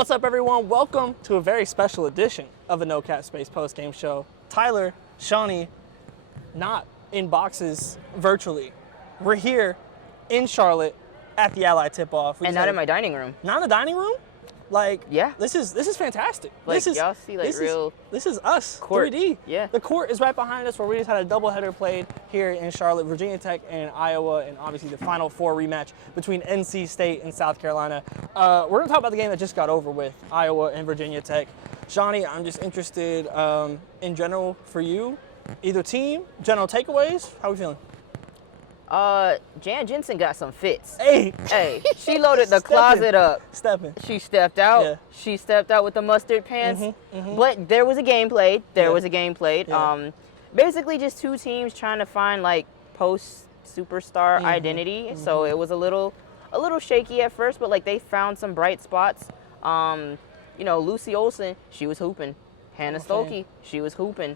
What's up, everyone? Welcome to a very special edition of a No Cap Space post-game show. Tyler, Shawnee, not in boxes virtually. We're here in Charlotte at the Allied Tipoff. And not in my dining room. Not in the dining room? Like, yeah. This is fantastic. Like, y'all see, like, this is us, court. 3D. Yeah. The court is right behind us where we just had a doubleheader played here in Charlotte, Virginia Tech and Iowa, and obviously the Final Four rematch between NC State and South Carolina. We're going to talk about the game that just got over with, Iowa and Virginia Tech. Shawnee, I'm just interested in general for you, either team, general takeaways. How are we feeling? Jan Jensen got some fits. Hey, she loaded the closet up. Stepping. She stepped out. Yeah. She stepped out with the mustard pants. But there was a game played. Yeah. Basically just two teams trying to find like post superstar identity. So it was a little shaky at first, but like they found some bright spots. You know, Lucy Olson, she was hooping. Hannah Stolke, she was hooping.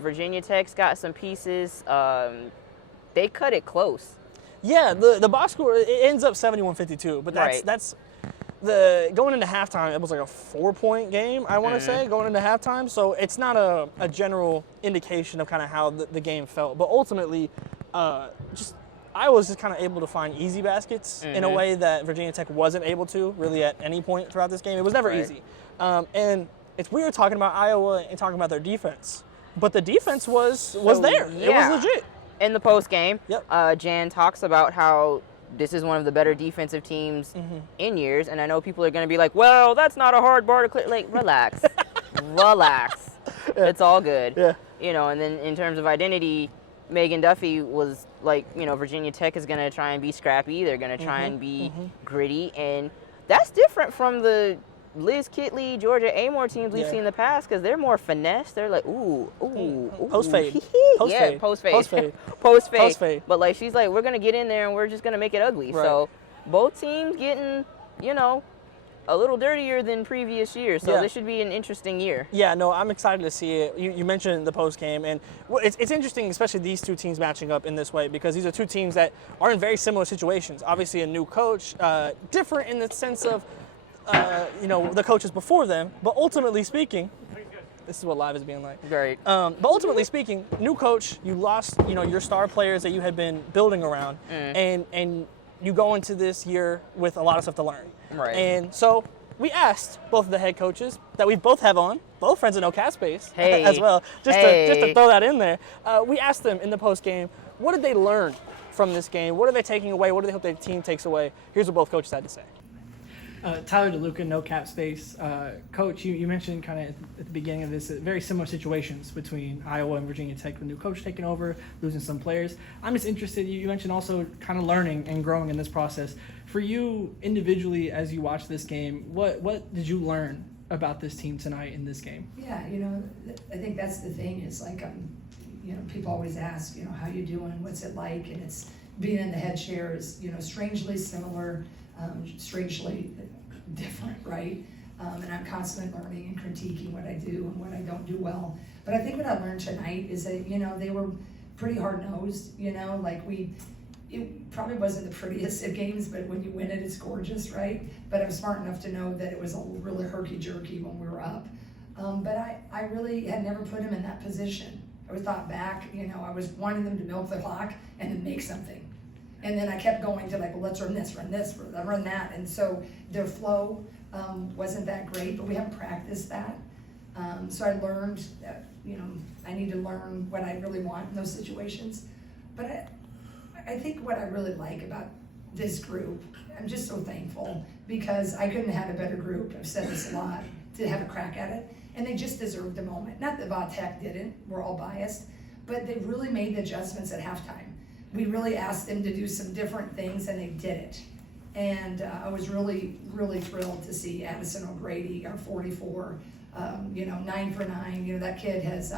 Virginia Tech's got some pieces. They cut it close. Yeah, the box score, it ends up 71-52, but that's the going into halftime, it was like a 4-point game, I want to say, going into halftime. So it's not a general indication of kind of how the game felt. But ultimately, I was just kind of able to find easy baskets in a way that Virginia Tech wasn't able to really at any point throughout this game. It was never easy. And it's weird talking about Iowa and talking about their defense. But the defense was there. Yeah. It was legit. In the post game, Yep. Jan talks about how this is one of the better defensive teams in years, and I know people are going to be like, "Well, that's not a hard bar to clear." Like, relax, relax. Yeah. It's all good. Yeah. You know, and then in terms of identity, Megan Duffy was like, you know, Virginia Tech is going to try and be scrappy. They're going to try and be gritty, and that's different from the Liz Kitley, Georgia Amore teams we've seen in the past, because they're more finesse. They're like, ooh. Post fade. Yeah, post fade. But like, she's like, we're gonna get in there and we're just gonna make it ugly. Right. So both teams getting, you know, a little dirtier than previous years. So this should be an interesting year. Yeah, no, I'm excited to see it. You mentioned the post game, and it's interesting, especially these two teams matching up in this way, because these are two teams that are in very similar situations. Obviously, a new coach, different in the sense of, you know, the coaches before them, but ultimately speaking, this is what live is being like. Right. But ultimately speaking, new coach, you lost, you know, your star players that you had been building around, and you go into this year with a lot of stuff to learn. Right. And so we asked both of the head coaches that we both have on, both friends in No Cap Space as well, just to throw that in there. We asked them in the post game, what did they learn from this game? What are they taking away? What do they hope their team takes away? Here's what both coaches had to say. Tyler DeLuca, No Cap Space. Coach, you mentioned kind of at the beginning of this very similar situations between Iowa and Virginia Tech, the new coach taking over, losing some players. I'm just interested, you mentioned also kind of learning and growing in this process. For you individually, as you watch this game, what did you learn about this team tonight in this game? Yeah, you know, I think that's the thing is like, you know, people always ask, you know, how you doing, what's it like? And it's being in the head chair is, you know, strangely similar, strangely different, right? And I'm constantly learning and critiquing what I do and what I don't do well. But I think what I learned tonight is that, you know, they were pretty hard-nosed, you know, like it probably wasn't the prettiest of games, but when you win it, it's gorgeous, right? But I'm smart enough to know that it was a really herky-jerky when we were up. But I really had never put him in that position. I was thought back, you know, I was wanting them to milk the clock and then make something. And then I kept going to like, well, let's run this, run that. And so their flow wasn't that great, but we haven't practiced that. So I learned that, you know, I need to learn what I really want in those situations. But I think what I really like about this group, I'm just so thankful because I couldn't have had a better group. I've said this a lot, to have a crack at it. And they just deserved the moment. Not that Vatek didn't, we're all biased, but they really made the adjustments at halftime. We really asked them to do some different things and they did it. And I was really, really thrilled to see Addison O'Grady, our 44, you know, 9 for 9. You know, that kid has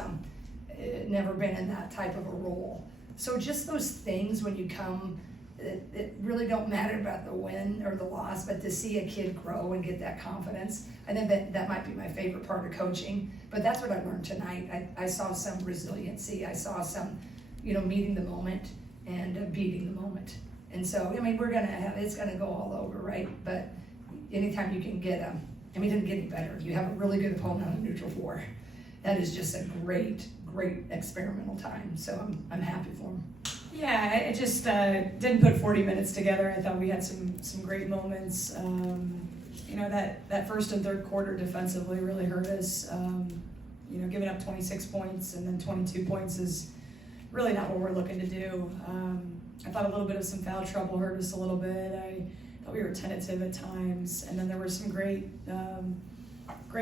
never been in that type of a role. So just those things when you come, it really don't matter about the win or the loss, but to see a kid grow and get that confidence, I think that might be my favorite part of coaching. But that's what I learned tonight. I saw some resiliency. I saw some, you know, meeting the moment and beating the moment. And so, I mean, it's gonna go all over, right? But anytime you can get I mean, it didn't get any better. You have a really good opponent on a neutral floor. That is just a great experimental time. So I'm happy for them. Yeah, I just didn't put 40 minutes together. I thought we had some great moments. You know, that first and third quarter defensively really hurt us. You know, giving up 26 points and then 22 points is really not what we're looking to do. I thought a little bit of some foul trouble hurt us a little bit. I thought we were tentative at times, and then there were some great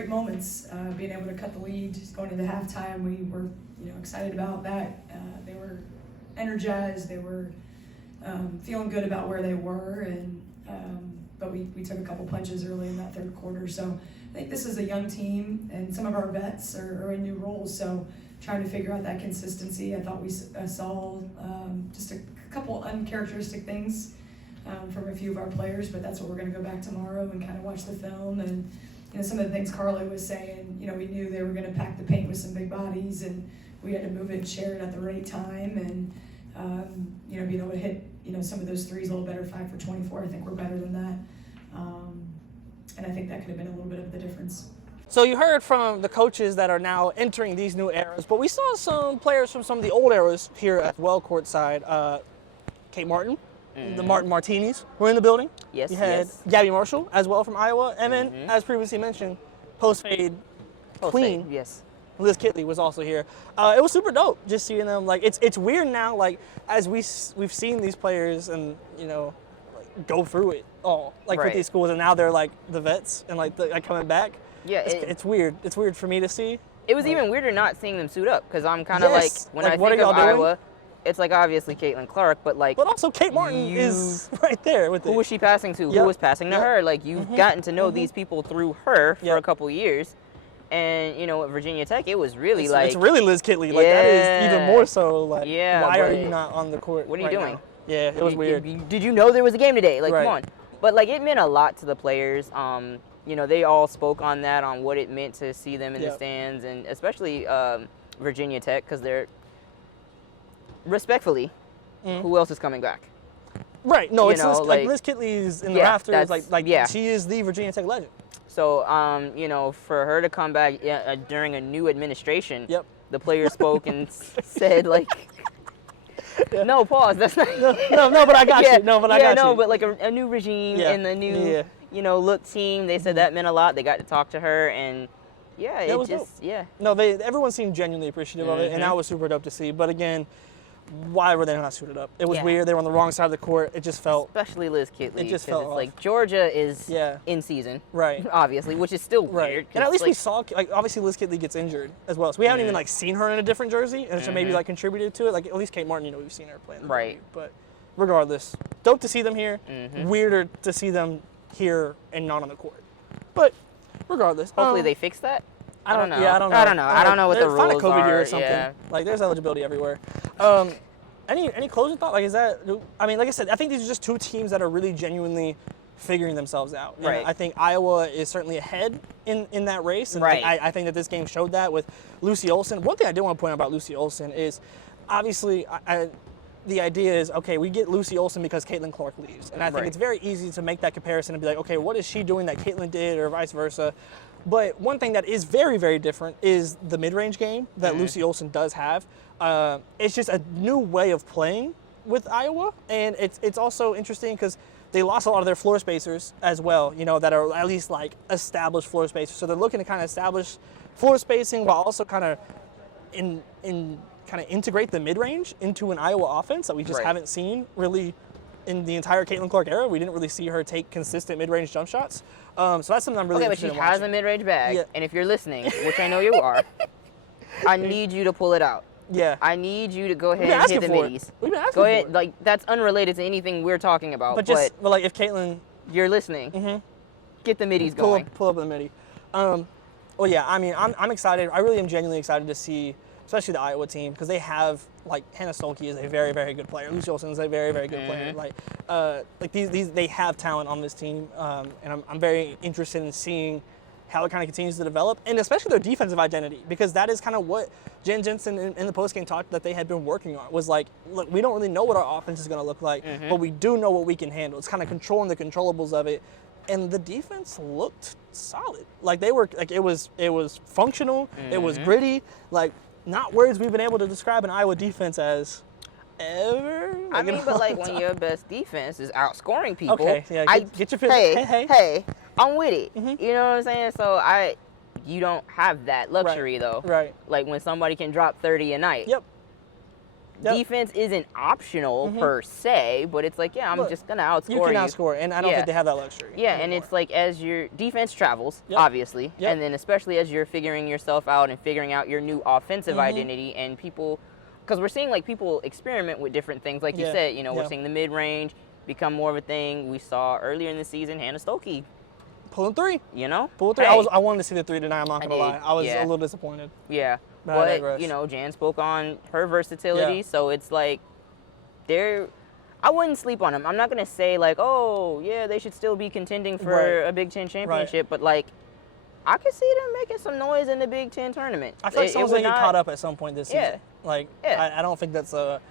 moments. Being able to cut the lead, going into halftime, we were excited about that. They were energized. They were feeling good about where they were, and but we took a couple punches early in that third quarter. So I think this is a young team, and some of our vets are in new roles. So trying to figure out that consistency, I thought we saw just a couple uncharacteristic things from a few of our players, but that's what we're going to go back tomorrow and kind of watch the film. And some of the things Carly was saying, we knew they were going to pack the paint with some big bodies, and we had to move it and share it at the right time, and being able to hit some of those threes a little better. 5 for 24, I think we're better than that, and I think that could have been a little bit of the difference. So you heard from the coaches that are now entering these new eras, but we saw some players from some of the old eras here as well courtside. Kate Martin, the Martin Martinis were in the building. Yes, You had yes. Gabby Marshall as well from Iowa, and then, as previously mentioned, post-fade queen. Yes. Liz Kitley was also here. It was super dope just seeing them. Like it's weird now, like as we've seen these players and go through it all with these schools, and now they're like the vets and like coming back. Yeah, it's weird. It's weird for me to see. It was even weirder not seeing them suit up, because I'm kind of Yes. when Like, I what think are of y'all doing? Iowa, it's like obviously Caitlin Clark, but also Kate Martin is right there with it. who was she passing to? Yep. Who was passing to Yep. her? Like, you've gotten to know these people through her for Yep. a couple years. And, at Virginia Tech, it was really it's really Liz Kitley. Like that is even more so. Like, why are you not on the court? What are you doing? Now? Yeah, it was weird. Did you know there was a game today? Like, Right. come on. But like, it meant a lot to the players. They all spoke on that, on what it meant to see them in the stands, and especially Virginia Tech, because they're respectfully, who else is coming back? Right. No, it's like Liz Kitley's in the rafters. Like yeah. She is the Virginia Tech legend. So, for her to come back during a new administration, Yep. the players spoke and said, like, no, pause. That's not. No, but I got you. No, but I got you. But like a new regime and a new, look team. They said that meant a lot. They got to talk to her, and it was just, dope. No, everyone seemed genuinely appreciative of it, and that was super dope to see. But again, why were they not suited up? It was weird. They were on the wrong side of the court. It just felt. Especially Liz Kitley. It just felt it's off. like Georgia is in season, right? Obviously, which is still weird. And at least we saw, obviously Liz Kitley gets injured as well, so we haven't even seen her in a different jersey, and so maybe contributed to it. Like at least Kate Martin, we've seen her play in the jersey. But regardless, dope to see them here. Weirder to see them here and not on the court. But regardless, hopefully they fix that. I don't know. Yeah, I don't know. I don't know what the rules find a COVID are. year or something. Yeah. Like there's eligibility everywhere. Any closing thought? Like, is that? I mean, like I said, I think these are just two teams that are really genuinely figuring themselves out. And Right. I think Iowa is certainly ahead in that race. And Right. I think that this game showed that with Lucy Olson. One thing I did want to point out about Lucy Olson is, obviously, the idea is, okay, we get Lucy Olson because Caitlin Clark leaves. And I think it's very easy to make that comparison and be like, okay, what is she doing that Caitlin did or vice versa? But one thing that is very, very different is the mid-range game that Lucy Olson does have. It's just a new way of playing with Iowa. And it's also interesting because they lost a lot of their floor spacers as well, that are at least like established floor spacers. So they're looking to kind of establish floor spacing while also kind of integrate the mid-range into an Iowa offense that we just haven't seen really in the entire Caitlin Clark era. We didn't really see her take consistent mid-range jump shots. So that's something I'm really interested in watching. But she has a mid-range bag, and if you're listening, which I know you are, I need you to pull it out. Yeah. I need you to go ahead and hit the middies. We've been asking Go for ahead, it. like that's unrelated to anything we're talking about. But like if Caitlin, you're listening, get the middies pull going. up the midi. Well, yeah. I mean, I'm excited. I really am genuinely excited to see, especially the Iowa team, because they have like Hannah Stolke is a very, very good player. Lucy Olson is a very, very good player. Like these they have talent on this team, and I'm very interested in seeing how it kind of continues to develop, and especially their defensive identity, because that is kind of what Jen Jensen in the postgame talked that they had been working on, was like, look, we don't really know what our offense is going to look like, but we do know what we can handle. It's kind of controlling the controllables of it. and the defense looked solid. Like they were, like it was functional. It was gritty. Like not words we've been able to describe an Iowa defense as ever. I mean, but like when your best defense is outscoring people. Okay, yeah, get your hey, I'm with it. You know what I'm saying? So you don't have that luxury though. Right. Like when somebody can drop 30 a night. Yep. Defense isn't optional per se, but it's like, I'm just gonna outscore you. You can outscore, and I don't think they have that luxury. Yeah, anymore. and it's like as your defense travels, obviously, and then especially as you're figuring yourself out and figuring out your new offensive identity, and people, because we're seeing like people experiment with different things, like you said, we're seeing the mid-range become more of a thing. We saw earlier in the season Hannah Stokey pulling three. Pull three. Hey, I wanted to see the three tonight. I'm not gonna lie. I was a little disappointed. Yeah. But, Jan spoke on her versatility, so it's like, I wouldn't sleep on them. I'm not going to say, like, oh, yeah, they should still be contending for a Big Ten championship, but, like, I could see them making some noise in the Big Ten tournament. I feel like someone's going to get caught up at some point this season. Like, I don't think that's a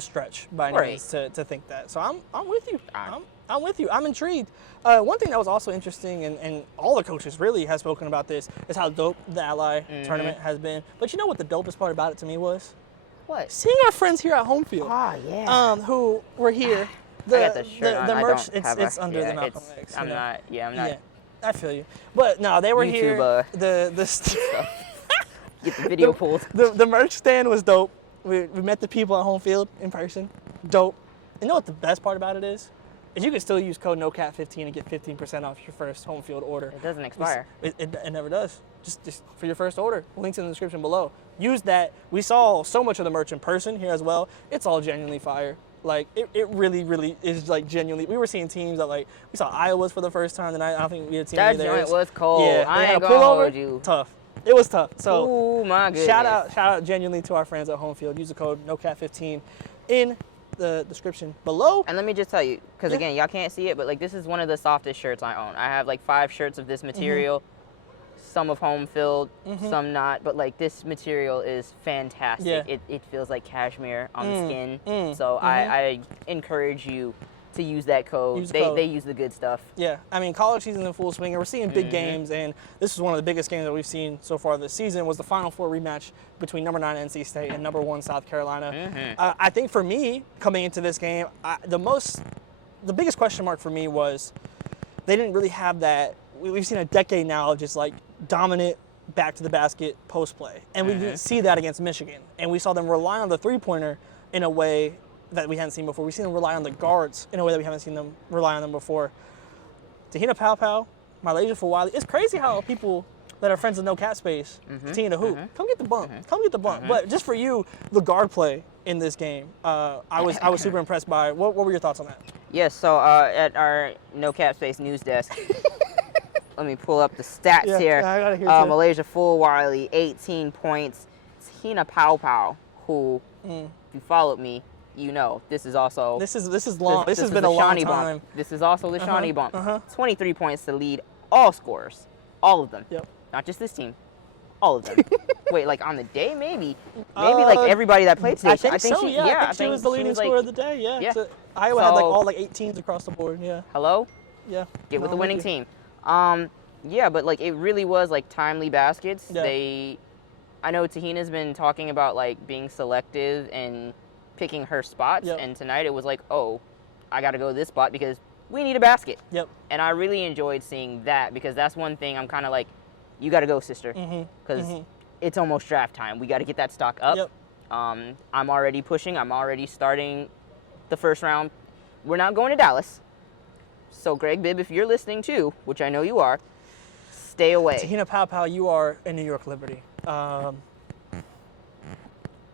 stretch by any means to think that. So I'm with you. I'm with you. I'm intrigued. One thing that was also interesting, and all the coaches really have spoken about this, is how dope the Ally tournament has been. But you know what the dopest part about it to me was? What? Seeing our friends here at home field. Ah, yeah. Who were here. I got the shirt on. The merch, I don't have it's under the Malcolm X. I'm not. Yeah, I feel you. But no, they were here. The get the video pulled. The merch stand was dope. We met the people at home field in person. Dope. You know what the best part about it is? Is you can still use code NOCAT15 and get 15% off your first home field order. It doesn't expire. It never does. Just for your first order. Link's in the description below. Use that. We saw so much of the merch in person here as well. It's all genuinely fire. Like, it really, really is, like, genuinely. We were seeing teams that, like, we saw Iowa's for the first time tonight. I don't think we had seen that any of theirs. That joint was cold. Yeah, I ain't gonna hold you. Tough. It was tough. So, ooh, my goodness. Shout out genuinely to our friends at home field. Use the code NOCAT15 in the description below. And let me just tell you, because again, y'all can't see it, but like this is one of the softest shirts I own. I have like 5 shirts of this material, some of home field, some not, but like this material is fantastic. Yeah. It feels like cashmere on the skin. So I encourage you to use that code. They use the good stuff. Yeah, I mean, college season in full swing, and we're seeing big games, and this is one of the biggest games that we've seen so far this season was the Final Four rematch between number 9 NC State and number 1 South Carolina. I think for me, coming into this game, the biggest question mark for me was they didn't really have that. We've seen a decade now of just like dominant back to the basket post play, and we didn't see that against Michigan, and we saw them rely on the three-pointer in a way that we hadn't seen before. We've seen them rely on the guards in a way that we haven't seen them rely on them before. Tahina Paopao, Malaysia Fawali. It's crazy how people that are friends of No Cat Space continue to hoop. Come get the bump. Come get the bump. But just for you, the guard play in this game, I was super impressed by it. What were your thoughts on that? Yes, so at our No Cap Space news desk, let me pull up the stats here. Yeah, I gotta hear too. Malaysia Fawali, 18 points. Tahina Paopao, who, if you followed me, you know, this is also... This is long. This has been a long time. Bump. This is also the Shawnee bump. 23 points to lead all scorers. All of them. Yep. Not just this team. All of them. Wait, like on the day, maybe? Maybe like everybody that played today. I think so, yeah. I think she was the leading scorer of the day, yeah. So Iowa had like all like 8 teams across the board, yeah. Hello? Yeah. Get with the winning team. Yeah, but like it really was like timely baskets. Yeah. I know Tahina's been talking about like being selective and picking her spots, and tonight it was like, oh, I got to go to this spot because we need a basket. Yep. And I really enjoyed seeing that because that's one thing I'm kind of like, you got to go, sister, because it's almost draft time. We got to get that stock up. Yep. I'm already pushing. I'm already starting the first round. We're not going to Dallas. So, Greg Bibb, if you're listening too, which I know you are, stay away. Tahina Paopao, you are in New York Liberty.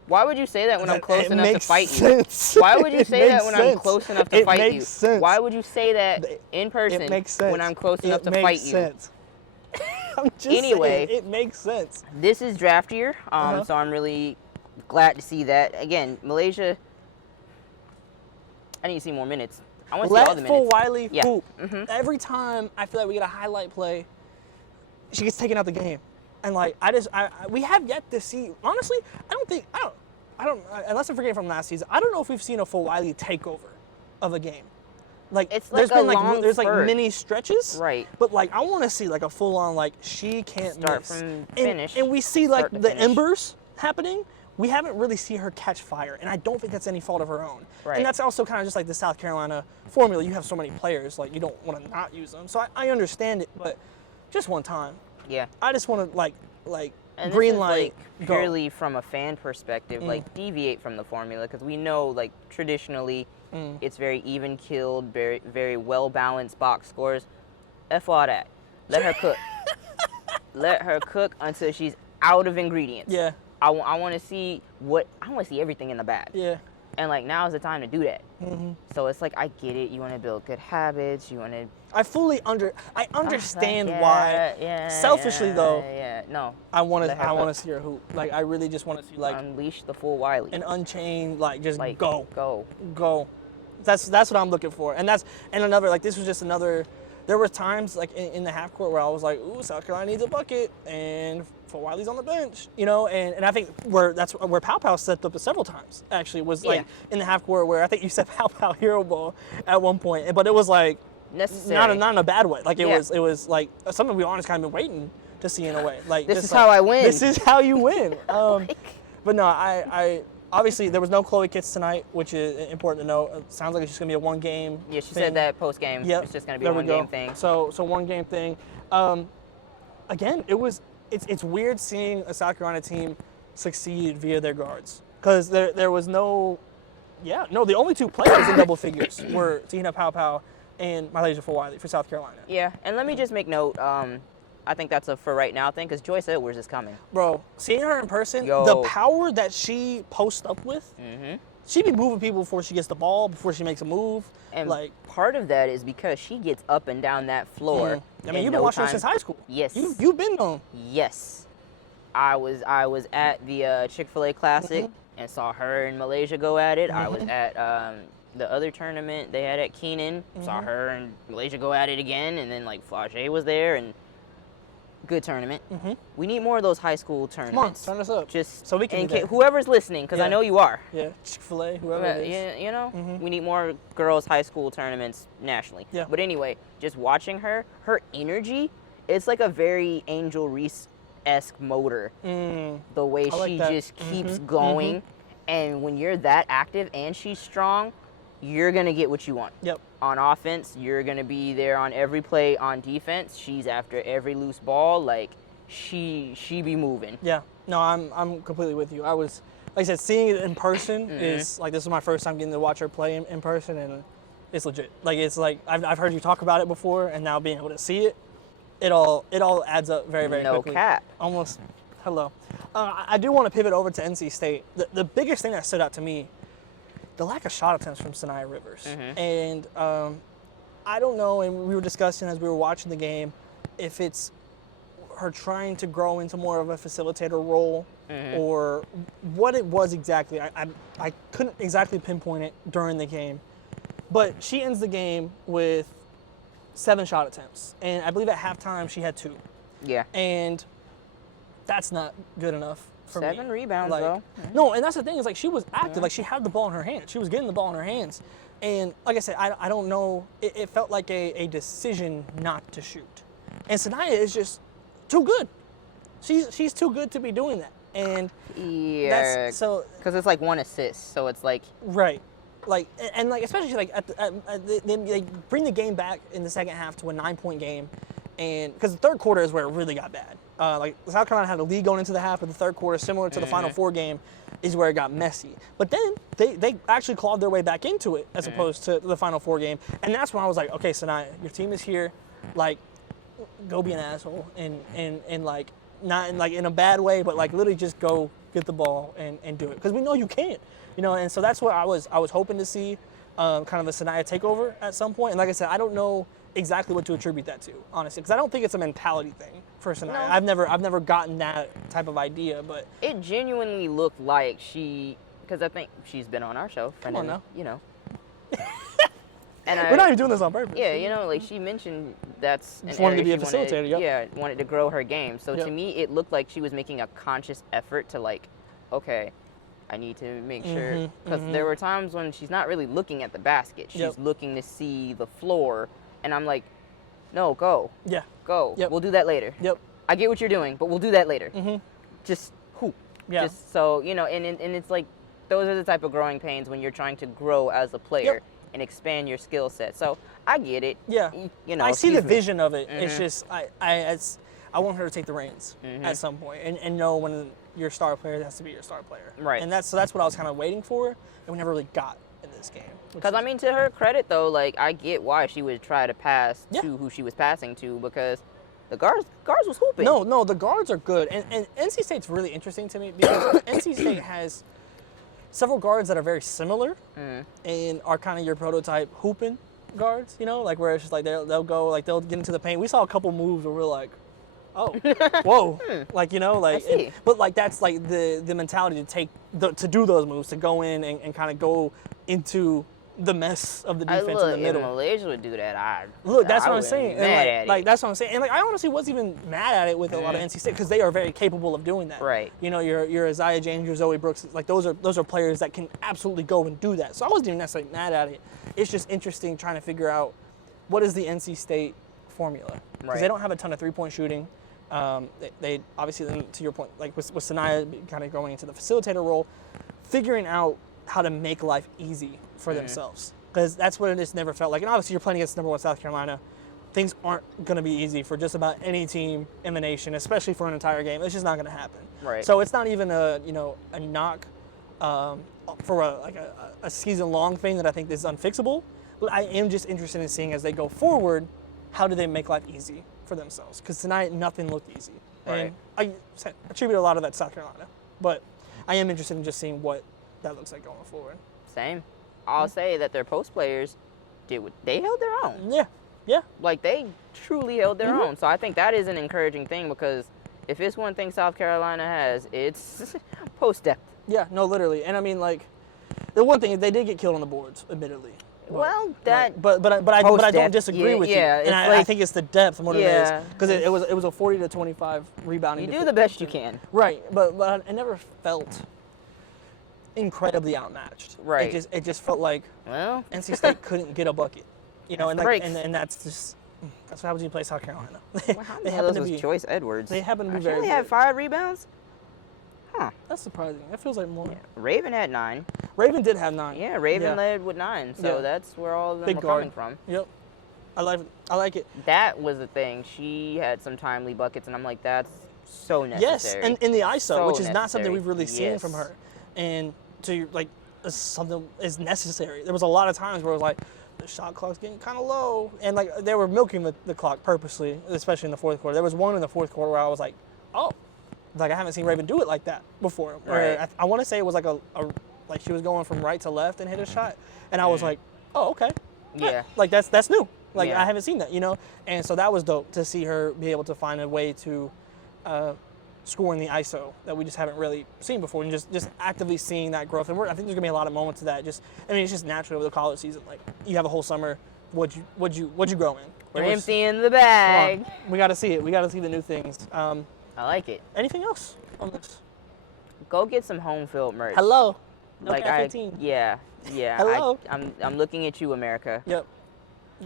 Why would you say that when I'm close enough to fight sense. you? Why would you say that when I'm close enough to fight you? Sense. Why would you say that in person when I'm close enough to fight you? I'm just anyway, saying, it makes sense. This is draft year, so I'm really glad to see that. Again, Malaysia, I need to see more minutes. I want to see all the minutes. Let Wiley hoop. Every time I feel like we get a highlight play, she gets taken out the game. And like we have yet to see. Honestly, I don't. Unless I'm forgetting from last season. I don't know if we've seen a full Wiley takeover of a game. Like It's there's like a been like long there's like spurt. mini stretches, Right. But like I want to see like a full on like she can't Start miss. from finish. And we see like Start to the finish. embers happening. We haven't really seen her catch fire, and I don't think that's any fault of her own. Right. And that's also kind of just like the South Carolina formula. You have so many players, like you don't want to not use them. So I understand it, but just one time. Yeah. I just want to like And green this is, light. like, go. purely from a fan perspective, like deviate from the formula because we know like traditionally it's very even killed, very very well balanced box scores. F all that. Let her cook. Let her cook until she's out of ingredients. Yeah. I want to see everything in the bag. Yeah. And like now is the time to do that. So it's like I get it. You want to build good habits. You want to. I understand why. Selfishly though, no. I want Let her to cook. see her hoop. Like I really just want to see like Unleash the full Wiley. an unchained like just Like go. Go. That's what I'm looking for. And another like this was just another. There were times like in the half court where I was like, ooh, South Carolina needs a bucket, and for Wiley's on the bench, you know. And I think that's where Pow Pow stepped up several times. Actually, was like in the half court where I think you said Pow Pow hero ball at one point, but it was like Necessary. not in a bad way. Like it was like something we honestly kind of been waiting to see in a way. Like This just is like, how I win. This is how you win. But no, I obviously there was no Chloe Kitts tonight, which is important to know. It sounds like it's just gonna be a one game. Yeah, she said that post game. Yep. It's just gonna be a one game thing. So one game thing. Again, it's weird seeing a South Carolina team succeed via their guards because there was the only two players in double figures were Tina Pow Pow and Malaysia for Wiley for South Carolina. Yeah, and let me just make note. I think that's a for right now thing because Joyce Edwards is coming. Bro, seeing her in person, Yo. the power that she posts up with, she be moving people before she gets the ball, before she makes a move. And like part of that is because she gets up and down that floor. I mean, in you've no been watching her time. since high school. Yes. You've been on. Yes. I was at the Chick-fil-A Classic and saw her and Malaysia go at it. I was at the other tournament they had at Keenan, saw her and Malaysia go at it again, and then like Flage was there and good tournament. We need more of those high school tournaments. Come on, sign us up. Just so we can do that. whoever's listening, because I know you are. Yeah, Chick-fil-A, whoever it is. Yeah, you know, we need more girls' high school tournaments nationally. Yeah. But anyway, just watching her energy, it's like a very Angel Reese-esque motor. The way I like she that. just keeps going. And when you're that active and she's strong, you're going to get what you want. Yep. On offense, you're going to be there on every play. On defense, she's after every loose ball. Like, she be moving. Yeah. No, I'm completely with you. I was, like I said, seeing it in person is like, this is my first time getting to watch her play in person, and it's legit. Like, it's like, I've heard you talk about it before, and now being able to see it all adds up very, very quickly. No cap. Almost. Hello. I do want to pivot over to NC State. The biggest thing that stood out to me, the lack of shot attempts from Sanaya Rivers. And I don't know, and we were discussing as we were watching the game, if it's her trying to grow into more of a facilitator role or what it was exactly. I couldn't exactly pinpoint it during the game. But she ends the game with 7 shot attempts. And I believe at halftime she had 2. Yeah. And that's not good enough for me. 7 rebounds, like, though. No, and that's the thing is like she was active. Like she had the ball in her hands. She was getting the ball in her hands. And like I said, I don't know. It felt like a decision not to shoot. And Sanaya is just too good. She's too good to be doing that. And Yeah. that's so Because it's like 1 assist, so it's like right. Like and like especially like they bring the game back in the second half to a 9-point game, and because the third quarter is where it really got bad. Like South Carolina had a lead going into the half, but the third quarter, similar to the Final Four game, is where it got messy. But then they actually clawed their way back into it as opposed to the Final Four game, and that's when I was like, okay, Sanaya, your team is here, like go be an asshole and like not in like in a bad way, but like literally just go get the ball and do it because we know you can, you know. And so that's what I was hoping to see, kind of a Sanaya takeover at some point. And like I said, I don't know exactly what to attribute that to, honestly, because I don't think it's a mentality thing for Sanaya. No. I've never gotten that type of idea, but it genuinely looked like she, because I think she's been on our show. Come on now. You know. And we're not even doing this on purpose. Yeah, you know, like she mentioned that's Just an wanted to area be a she wanted- facilitator, yep. Yeah, wanted to grow her game. So Yep. to me, it looked like she was making a conscious effort to like, okay, I need to make sure, because there were times when she's not really looking at the basket. She's looking to see the floor, and I'm like, no, go. Yeah. Go. Yep. We'll do that later. Yep. I get what you're doing, but we'll do that later. Just hoop. Yeah. Just so, you know, and it's like, those are the type of growing pains when you're trying to grow as a player and expand your skill set. So I get it. Yeah. You know, I see the excuse me. vision of it. It's just, I want her to take the reins at some point and know when your star player has to be your star player. Right. And that's what I was kind of waiting for, and we never really got in this game. Because, I mean, to her credit, though, like, I get why she would try to pass Yeah. to who she was passing to, because the guards was hooping. No, the guards are good. And NC State's really interesting to me because NC State has several guards that are very similar and are kind of your prototype hooping guards, you know, like where it's just like they'll go, like they'll get into the paint. We saw a couple moves where we're like, oh, whoa, like, you know, like, I see. but like that's like the mentality to do those moves, to go in and kind of go into the mess of the defense in the middle. If Malaysia would do that, Look, that's I what I'm wouldn't saying. be mad at And like it. that's what I'm saying. And like I honestly wasn't even mad at it with a lot of NC State because they are very capable of doing that. Right. You know, your Isaiah James, your Zoe Brooks, like those are players that can absolutely go and do that. So I wasn't even necessarily mad at it. It's just interesting trying to figure out what is the NC State formula, because they don't have a ton of 3-point shooting. They obviously, to your point, like with Sanaya kind of going into the facilitator role, figuring out how to make life easy for themselves. Because that's what it has never felt like. And obviously you're playing against number 1 South Carolina. Things aren't going to be easy for just about any team in the nation, especially for an entire game. It's just not going to happen. Right. So it's not even a knock for a season-long thing that I think is unfixable. But I am just interested in seeing as they go forward, how do they make life easy for themselves? Because tonight, nothing looked easy. Right. And I attribute a lot of that to South Carolina. But I am interested in just seeing what that looks like going forward. Same. I'll say that their post players they held their own. Yeah. Like, they truly held their own. So I think that is an encouraging thing, because if it's one thing South Carolina has, it's post depth. Yeah, no, literally. And I mean, like, the one thing, they did get killed on the boards, admittedly. Well, that but I don't post-depth, disagree with you. yeah, And it's I like- think it's the depth more than it Yeah. is. Because it was a 40 to 25 rebounding. you do the best you can. Right, but it never felt incredibly outmatched. Right. It just felt like Well, NC State couldn't get a bucket. You know, That's and the like, breaks. and that's just that's what happens when you play South Carolina. how they many of happen those to was be Joyce Edwards? they happen to be She very only had good. 5 rebounds? Huh. That's surprising. It feels like more. Raven had 9. Raven did have 9. Yeah, Raven Yeah. led with 9. So Yeah. that's where all of them Big were guard. coming from. Yep. I like it. That was the thing. She had some timely buckets, and I'm like, that's so Yes, necessary. and in the ISO, So which is not something necessary. we've really seen Yes. from her, and to like something is necessary. There was a lot of times where it was like the shot clock's getting kind of low, and like they were milking the clock purposely, especially in the fourth quarter. There was one in the fourth quarter where I was like, oh, like I haven't seen Raven do it like that before. Where Right. I want to say it was like a like she was going from right to left and hit a shot, and I was like, oh, okay, Yeah. like that's new. Like Yeah. I haven't seen that, you know, and so that was dope to see her be able to find a way to score in the ISO that we just haven't really seen before, and just actively seeing that growth. And I think there's gonna be a lot of moments of that. It's just natural over the college season. Like you have a whole summer. What'd you grow in? We're It was- emptying the come bag. on. We got to see it. We got to see the new things. I like it. Anything else on this? Go get some home field merch. Hello. No Like Cat I, 15. yeah. Hello. I'm looking at you, America. Yep.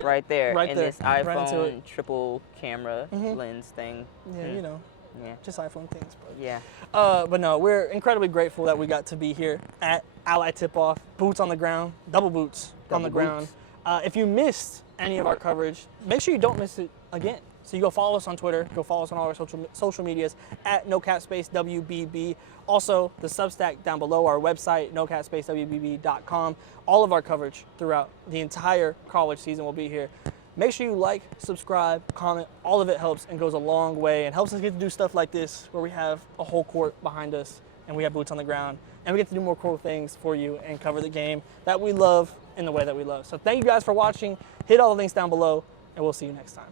Right there. Right in there. this Right into iPhone it. triple camera lens thing. Yeah, you know, Yeah. just iPhone things. But Yeah. But no, we're incredibly grateful that we got to be here at Ally Tipoff. Boots on the ground, double boots on the Double ground. boots. If you missed any of our coverage, make sure you don't miss it again. So you go follow us on Twitter, go follow us on all our social medias at NoCapSpaceWBB. Also, the Substack down below, our website, NoCapSpaceWBB.com. All of our coverage throughout the entire college season will be here. Make sure you like, subscribe, comment. All of it helps and goes a long way and helps us get to do stuff like this where we have a whole court behind us and we have boots on the ground and we get to do more cool things for you and cover the game that we love in the way that we love. So thank you guys for watching. Hit all the links down below and we'll see you next time.